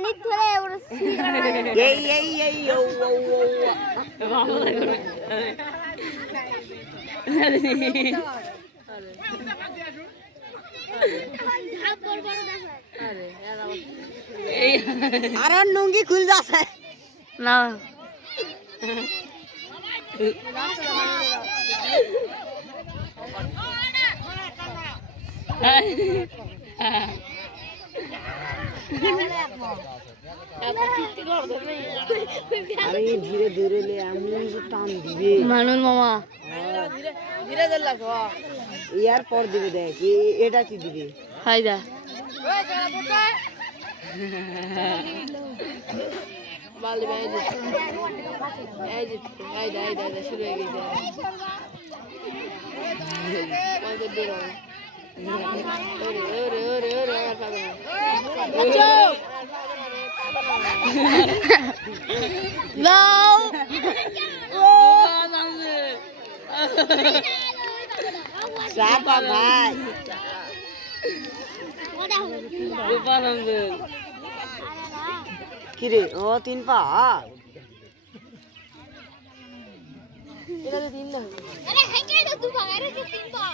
পানি ধরে এই ও আর নুঙ্গি খুল যাচ্ছে না আরে ধীরে ধীরে লে এমন যে টান দিবে মানুষ মামা ধীরে ধীরে লাগো ইয়ার পর দিবে দেখ এটা কি দিবে ফায়দা বালি ভাই এই শুরু হয়ে গেছে কত দূর ওরে আমার পাগল দাও সাপা ভাই কিরে ও 3 পা আরে হাইকে তো ভাগারে 3 পা